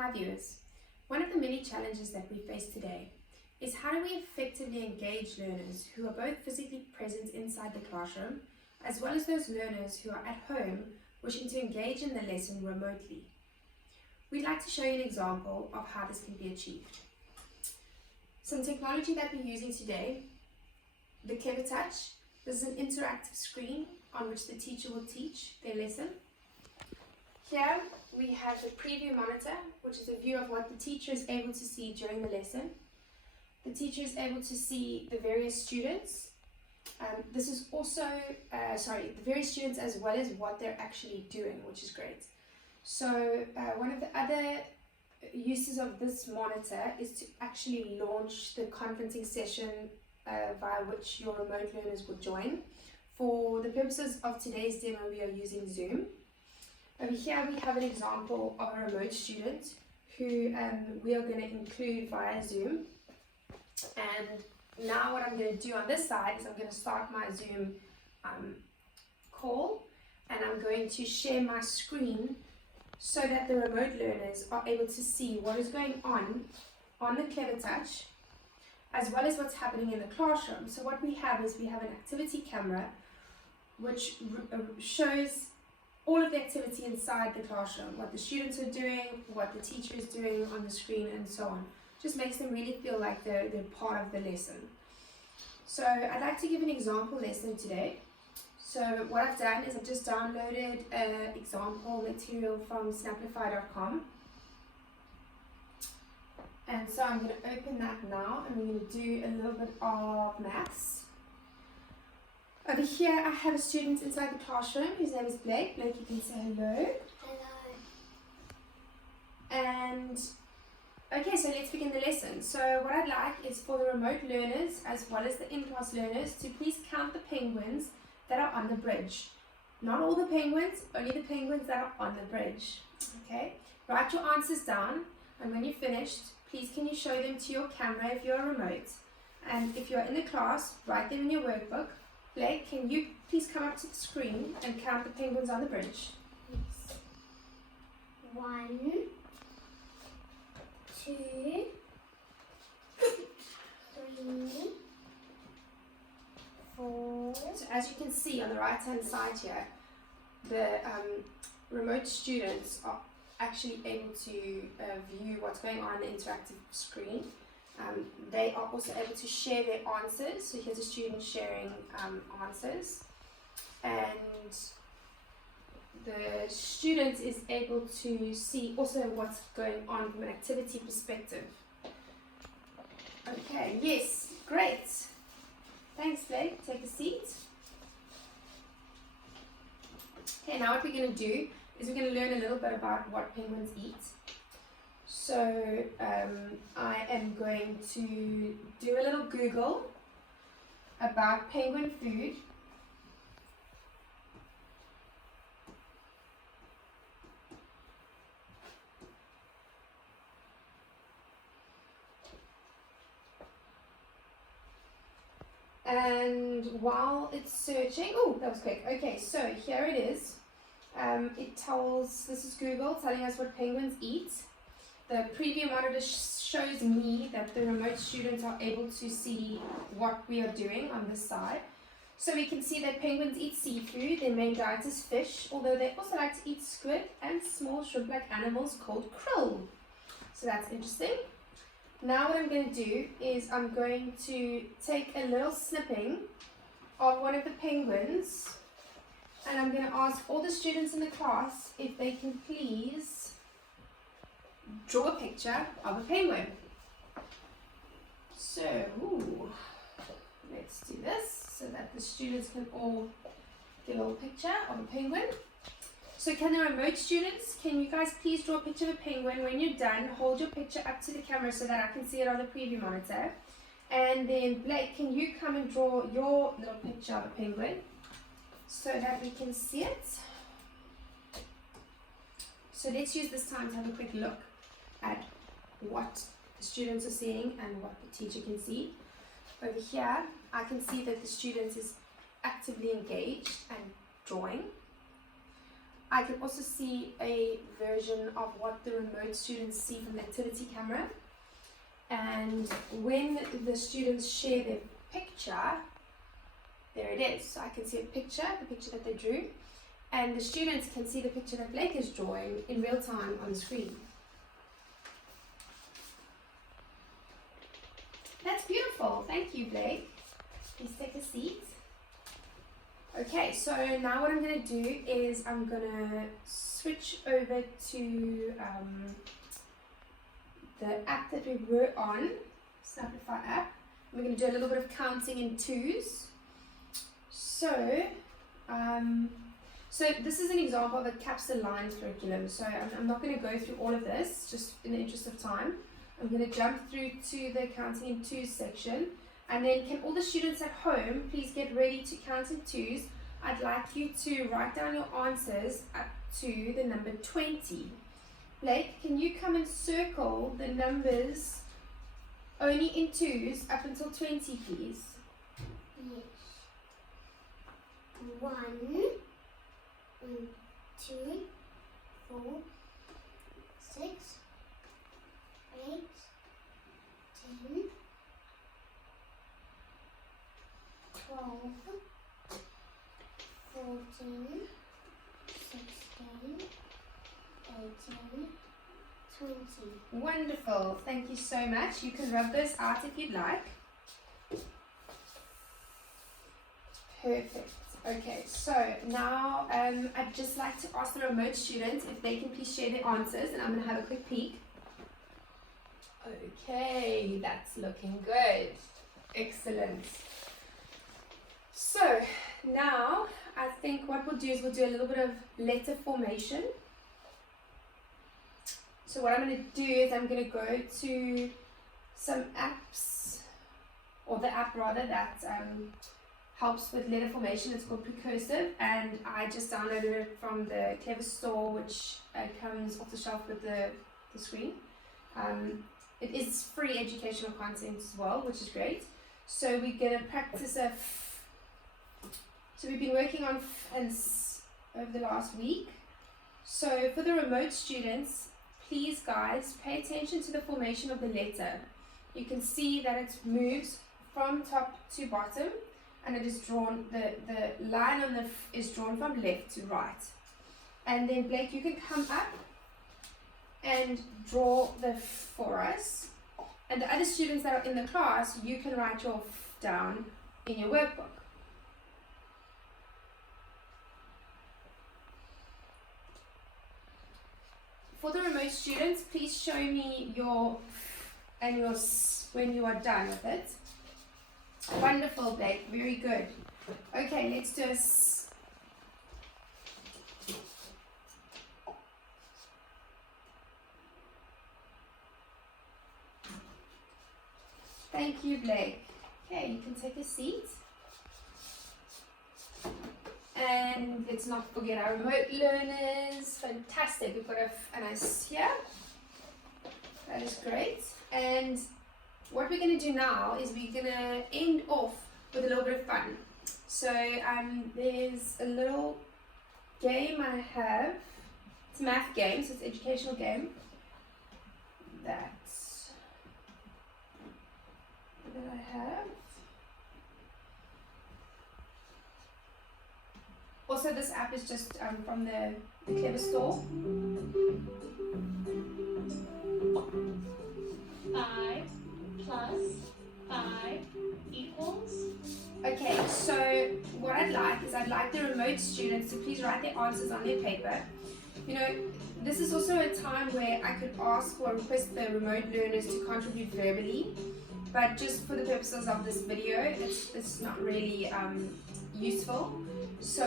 Hi viewers. One of the many challenges that we face today is how do we effectively engage learners who are both physically present inside the classroom as well as those learners who are at home wishing to engage in the lesson remotely. We'd like to show you an example of how this can be achieved. Some technology that we're using today, the Clevertouch. This is an interactive screen on which the teacher will teach their lesson. Here we have the preview monitor, which is a view of what the teacher is able to see during the lesson. The teacher is able to see the various students. This is also, the various students as well as what they're actually doing, which is great. So one of the other uses of this monitor is to actually launch the conferencing session via which your remote learners will join. For the purposes of today's demo, we are using Zoom. Over here we have an example of a remote student who we are going to include via Zoom. And now what I'm going to do on this side is I'm going to start my Zoom call, and I'm going to share my screen so that the remote learners are able to see what is going on the Clevertouch as well as what's happening in the classroom. So what we have is we have an activity camera which shows all of the activity inside the classroom, what the students are doing, what the teacher is doing on the screen, and so on. Just makes them really feel like they're part of the lesson. So I'd like to give an example lesson today. So what I've done is I've just downloaded example material from snaplify.com. And so I'm going to open that now, and we're going to do a little bit of maths. Over here I have a student inside the classroom whose name is Blake. Blake, you can say hello. Hello. And okay, so let's begin the lesson. So what I'd like is for the remote learners as well as the in-class learners to please count the penguins that are on the bridge. Not all the penguins, only the penguins that are on the bridge. Okay, write your answers down, and when you're finished, please can you show them to your camera if you're remote, and if you're in the class, write them in your workbook. Blake, can you please come up to the screen and count the penguins on the bridge? Yes. 1, 2, 3, 4. So as you can see on the right hand side here, the remote students are actually able to view what's going on in the interactive screen. They are also able to share their answers. So here's a student sharing answers, and the student is able to see also what's going on from an activity perspective. Okay, yes, great. Thanks, Blake. Take a seat. Okay, now what we're going to do is we're going to learn a little bit about what penguins eat. So I am going to do a little Google about penguin food. And while it's searching, oh, that was quick. Okay, so here it is. It tells, this is Google telling us what penguins eat. The preview monitor shows me that the remote students are able to see what we are doing on this side. So we can see that penguins eat seafood. Their main diet is fish, although they also like to eat squid and small shrimp-like animals called krill. So that's interesting. Now what I'm going to do is I'm going to take a little snipping of one of the penguins, and I'm going to ask all the students in the class if they can please draw a picture of a penguin. So, let's do this so that the students can all get a little picture of a penguin. So can the remote students, can you guys please draw a picture of a penguin? When you're done, hold your picture up to the camera so that I can see it on the preview monitor. And then Blake, can you come and draw your little picture of a penguin so that we can see it? So let's use this time to have a quick look at what the students are seeing and what the teacher can see. Over here, I can see that the student is actively engaged and drawing. I can also see a version of what the remote students see from the activity camera. And when the students share their picture, there it is. So I can see a picture, the picture that they drew, and the students can see the picture that Blake is drawing in real time on the screen. That's beautiful. Thank you, Blake. Please take a seat. Okay, so now what I'm going to do is I'm going to switch over to the app that we were on, Snapify app. We're going to do a little bit of counting in twos. So this is an example of a caps aligned curriculum. So I'm not going to go through all of this, just in the interest of time. I'm going to jump through to the counting in twos section. And then can all the students at home please get ready to count in twos. I'd like you to write down your answers up to the number 20. Blake, can you come and circle the numbers only in twos up until 20, please? Yes. 1, 2, 4, 6, 8, 10, 12, 14, 16, 18, 20. Wonderful. Thank you so much. You can rub those out if you'd like. Perfect. Okay, so now I'd just like to ask the remote students if they can please share their answers, and I'm going to have a quick peek. Okay, that's looking good. Excellent. So now I think what we'll do is we'll do a little bit of letter formation. So what I'm going to do is I'm going to go to some apps, or the app rather, that helps with letter formation. It's called Precursive, and I just downloaded it from the Clever store, which comes off the shelf with the screen. It is free educational content as well, which is great. So we're going to practice a F. So we've been working on F and S over the last week. So for the remote students, please guys, pay attention to the formation of the letter. You can see that it moves from top to bottom, and it is drawn, the line on the F is drawn from left to right. And then Blake, you can come up and draw the F for us. And the other students that are in the class, you can write your F down in your workbook. For the remote students, please show me your F and your S when you are done with it. Wonderful, Blake. Very good. Okay, let's do a S. Thank you, Blake. Okay, you can take a seat. And let's not forget our remote learners. Fantastic. We've got a nice here. That is great. And what we're going to do now is we're going to end off with a little bit of fun. So there's a little game I have. It's a math game, so it's an educational game. That I have. Also, this app is just from the Clever store. 5 plus 5 equals? Okay, so what I'd like the remote students to please write their answers on their paper. You know, this is also a time where I could ask or request the remote learners to contribute verbally, but just for the purposes of this video, it's not really useful. So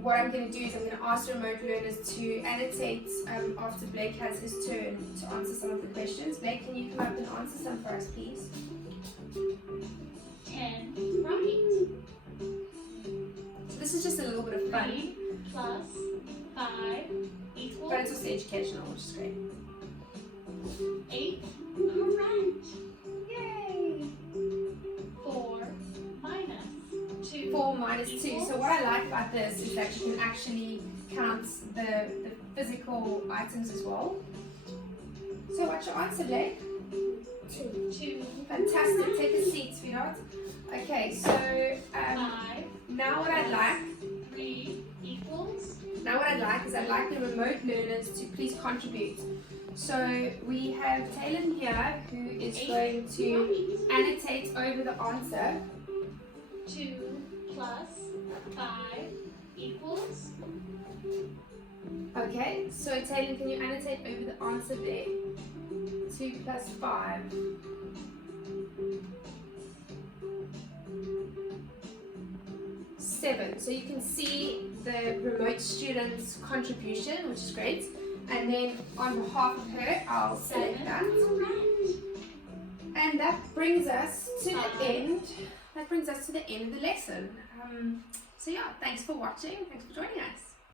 what I'm going to do is I'm going to ask the remote learners to annotate after Blake has his turn to answer some of the questions. Blake, can you come up and answer some for us, please? 10 right. So this is just a little bit of fun. 3 plus 5 equals? But it's also educational, which is great. 8 correct. Yay! 4 minus 2. 4 minus 2. So what I like about this is that you can actually count the physical items as well. So what's your answer, Blake? 2. 2. Fantastic. Take a seat, sweetheart. Okay, so 5 now what I'd like 3 equals is I'd like the remote learners to please contribute. So we have Taylor here who is 8 going to right. annotate over the answer. 2 plus 5 equals Okay, so Taylor, can you annotate over the answer there? 2 plus 5. 7. So you can see the remote student's contribution, which is great. And then on behalf of her, I'll select 7. that. Correct. And that brings us to the 5. end. That brings us to the end of the lesson. So yeah, thanks for watching. Thanks for joining us.